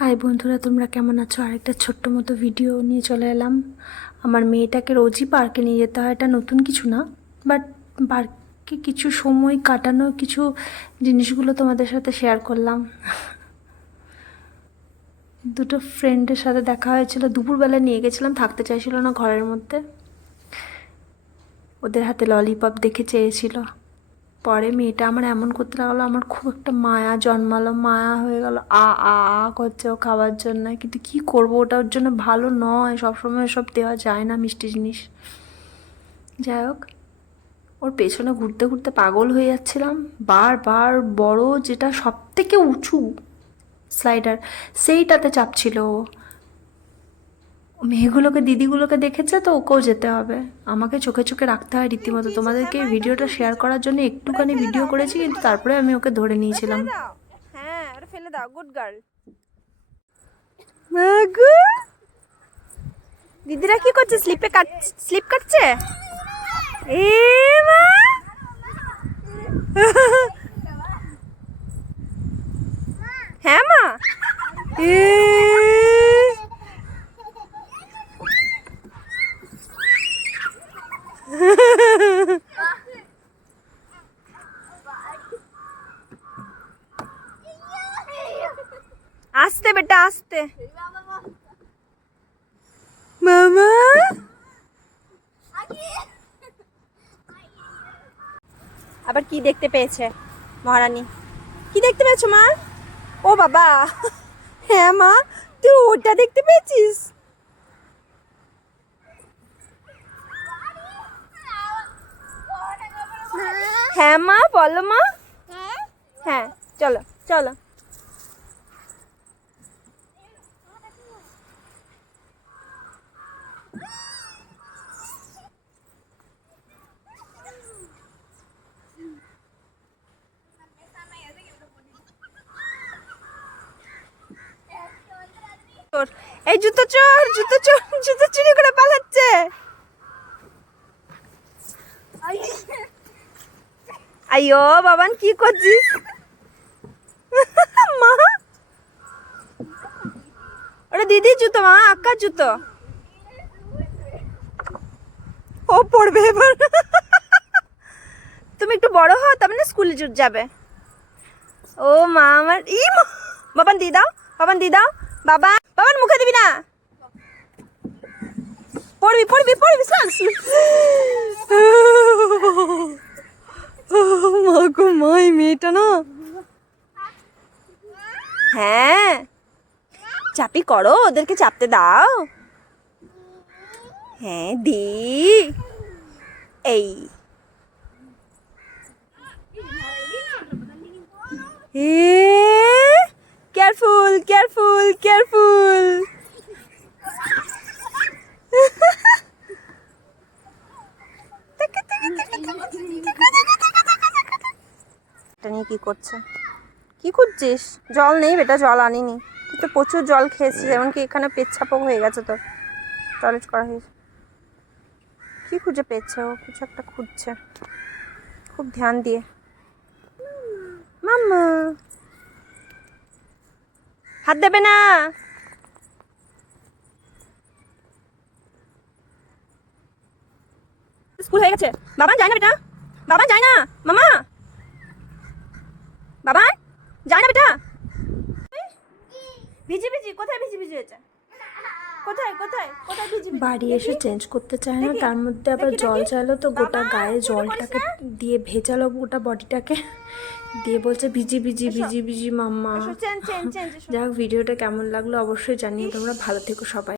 High বন্ধুরা, তোমরা কেমন আছো? আরেকটা ছোট্ট মতো ভিডিও নিয়ে চলে এলাম। আমার মেয়েটাকে রোজই পার্কে নিয়ে যেতে হয়, এটা নতুন কিছু না, বাট পার্কে কিছু সময় কাটানো কিছু জিনিসগুলো তোমাদের সাথে শেয়ার করলাম। দুটো ফ্রেন্ডের সাথে দেখা হয়েছিল, দুপুরবেলা নিয়ে গেছিলাম, থাকতে চাইছিল না ঘরের মধ্যে। ওদের হাতে ললিপপ দেখে চেয়েছিল। পরে মেয়েটা আমার এমন করতে লাগলো, আমার খুব একটা মায়া জন্মালো, মায়া হয়ে গেল, আ আ আ করছে ও খাবার জন্য। কিন্তু কি করব, ওটা ওর জন্য ভালো নয়, সবসময় সব দেওয়া যায় না মিষ্টি জিনিস। যাই হোক, ওর পেছনে ঘুরতে ঘুরতে পাগল হয়ে যাচ্ছিলাম। বারবার বড় যেটা সব থেকে উঁচু স্লাইডার, সেইটাতে চাপছিল ও। মেয়েগুলোকে দিদিগুলোকে দেখেছে তো ওকেও যেতে হবে। আমাকে চোখে চোখে রাখতে হয় রীতিমতো। তোমাদেরকে ভিডিওটা শেয়ার করার জন্য একটুখানি ভিডিও করেছি, কিন্তু তারপরে আমি ওকে ধরে নিয়েছিলাম। হ্যাঁ, আরে ফেলে দাও, গুড গার্ল। মাগু দিদিরা কি করছে? স্লিপ কাটছে। এ মা হ্যাঁ মা। এ আস্তে বেটা আস্তে। মামা আবার কি দেখতে পেয়েছে মহারানী? কি দেখতে পেয়েছো মা? ও বাবা, হ্যাঁ মা, তুই ওটা দেখতে পেয়েছিস? হ্যাঁ মা, বলো মা। হ্যাঁ, চলো চলো। এই জুতো চোর, জুতো চোর, জুতো চুরি করে পালাচ্ছে। আইও বাবান, কি করছিস? মা, ওটা দিদির জুতো মা, আক্কার জুতো। ও পড়বে এবার। তুমি একটু বড় হও, তবে না স্কুলে যাবে। ও মা আমার, ই বাবান দিয়ে দাও, বাবান দিয়ে দাও। বাবা, বাবান মুখে দিবি না, পড়বি পড়বি পড়বি। মা গো মা, এই মেয়েটা না। হ্যাঁ, চাপি করো, ওদেরকে চাপতে দাও। হ্যাঁ দি, এই কেয়ারফুল কেয়ারফুল কেয়ারফুল। এটা নিয়ে কি করছে? কি করছিস? জল নেই বেটা, জল আনিনি। তুই তো প্রচুর জল খেয়েছিস, এমনকি এখানে পেচ্ছাপও হয়ে গেছে তোর, টয়লেট করা হয়েছে। কি খুঁজে পেয়েছে ও? কিছু একটা খুঁজছে খুব ধ্যান দিয়ে। মাম্মা, হাত দেবে না। স্কুল হয়ে গেছে। বাবা যায় না বেটা, বাবা যায় না। মামা, বাবা যায় না বেটা। ভিজি ভিজি কোথায়? ভিজি ভিজি হয়েছে কোথায়? কোথায় কোথায় ভিজি ভিজি? বাড়ি এসে চেঞ্জ করতে চায় না, তার মধ্যে আবার জল চাইলো, তো গোটা গায়ে জলটাকে দিয়ে ভেজালো, গোটা বডিটাকে দিয়ে বলছে ভিজি ভিজি ভিজি ভিজি মাম্মা। যাক, ভিডিওটা কেমন লাগলো অবশ্যই জানিয়ে তোমরা। ভালো থেকো সবাই।